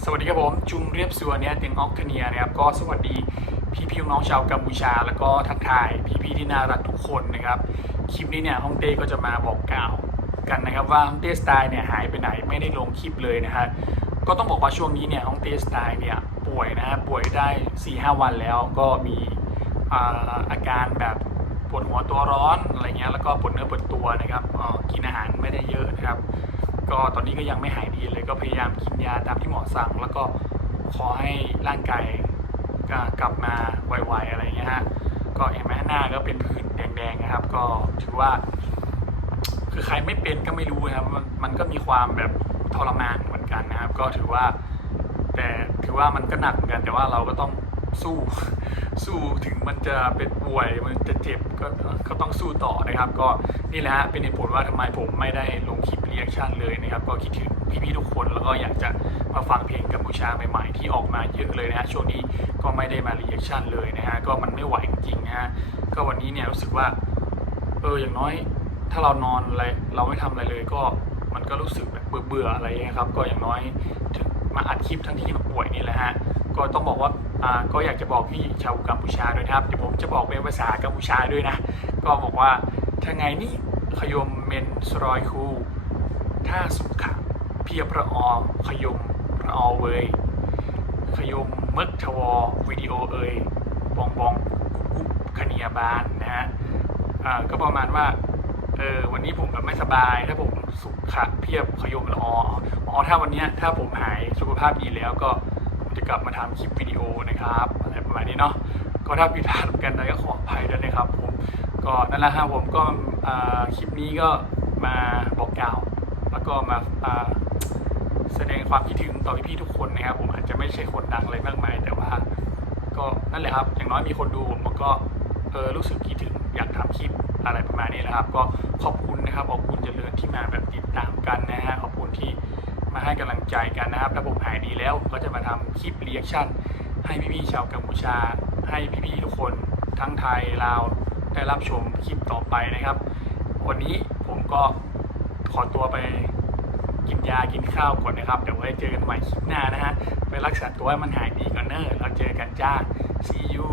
สวัสดีครับผมจุงเรียบสัวเนี่ยเตียงออกเทเนียนะครับก็สวัสดีพี่พี่น้องชาวกัมพูชา แล้วก็ทักทายพี่พี่ที่น่ารักทุกคนนะครับคลิปนี้เนี่ยฮ่องเต้ก็จะมาบอกกล่าวกันนะครับว่าฮ่องเต้สไตล์เนี่ยหายไปไหนไม่ได้ลงคลิปเลยนะฮะก็ต้องบอกว่าช่วงนี้เนี่ยฮ่องเต้สไตล์เนี่ยป่วยนะฮะป่วยได้4ี่ห้าวันแล้วก็มีอาอาการแบบปวดหัวตัวร้อนอะไรเงี้ยแล้วก็ปวดเนื้อปวดตัวนะครับกินอาหารไม่ได้เยอะนะครับ ก็ตอนนี้ก็ยังไม่หายดีเลยก็พยายามกินยาตามที่หมอสั่ง แล้วก็ขอให้ร่างกายกลับมาไวๆอะไรเงี้ยฮะก็เห็นไหมหน้าก็เป็นผื่นแดงๆนะครับ ก็ถือว่า คือใครไม่เป็นก็ไม่รู้นะครับมันก็มีความแบบทรมานเหมือนกันนะครับ ก็ถือว่า แต่ถือว่ามันก็หนักเหมือนกันแต่ว่าเราก็ต้อง สู้สู้ถึงมันจะเป็นป่วยมันจะเจ็บก็ก็ต้องสู้ต่อนะครับ ก็นี่แหละฮะเป็นเหตุผลว่าทำไมผมไม่ได้ลงคลิปเรีแอคชั่นเลยนะครับ ก็คิดถึงพี่ๆทุกคนแล้วก็อยากจะมาฟังเพลงกัมพูชาใหม่ๆ ที่ออกมาเยอะเลยนะฮะช่วงนี้ก็ไม่ได้มาเรีแอคชั่นเลยนะฮะก็มันไม่ไหวจริงๆนะฮะก็วันนี้เนี่ยรู้สึกว่าเอออย่างน้อยถ้าเรานอนอะไรเราไม่ทำอะไรเลยก็มันก็รู้สึกแบบเบื่อๆอะไรอย่างเงี้ยครับ ก็อย่างน้อยถึงมาอัดคลิปทั้งที่มันป่วยนี่แหละฮะ ก็ต้องบอกว่าอ่าก็อยากจะบอกพี่ชาวกัมพูชาด้วยนะครับเดี๋ยวผมจะบอกเป็นภาษากัมพูชาด้วยนะก็บอกว่าถ้าไงนี่ขยมเมนสรอยคูถ้าสุขะเพียพระออมขยมพระออเวยขยมมึกทวอวิดีโอเอยบองบองกุ๊กคเนียบานนะฮะอ่าก็ประมาณว่าเออวันนี้ผมแบบไม่สบายถ้าผมสุขะเพียบขยมละอออ๋อถ้าวันนี้ถ้าผมหายสุขภาพดีแล้วก็ จะกลับมาทำคลิปวิดีโอนะครับอะไรประมาณนี้เนาะก็ถ้าผิดพลาดกันอะไรก็ขออภัยด้วยนะครับผมก็นั่นแหละครับผมก็คลิปนี้ก็มาบอกกล่าว แล้วก็มาแสดงความคิดถึงต่อพี่ๆทุกคนนะครับ ผมอาจจะไม่ใช่คนดังอะไรมากมาย แต่ว่า ก็นั่นแหละครับ อย่างน้อยมีคนดูผมก็เออรู้สึกคิดถึงอยากทำคลิปอะไรประมาณนี้นะครับ ก็ขอบคุณนะครับขอบคุณเจริญที่มาแบบติดตามกันนะฮะขอบคุณที่ มาให้กำลังใจกันนะครับถ้าผมหายดีแล้วก็จะมาทำคลิปเรีแอคชั่น ให้พี่ๆชาวกัมพูชา ให้พี่ๆทุกคนทั้งไทยลาวได้รับชมคลิปต่อไปนะครับ วันนี้ผมก็ขอตัวไปกินยากินข้าวก่อนนะครับ เดี๋ยวไว้เจอกันใหม่คลิปหน้านะฮะ ไปรักษาตัวให้มันหายดีก่อนเนอะแล้วเจอกันจ้า see you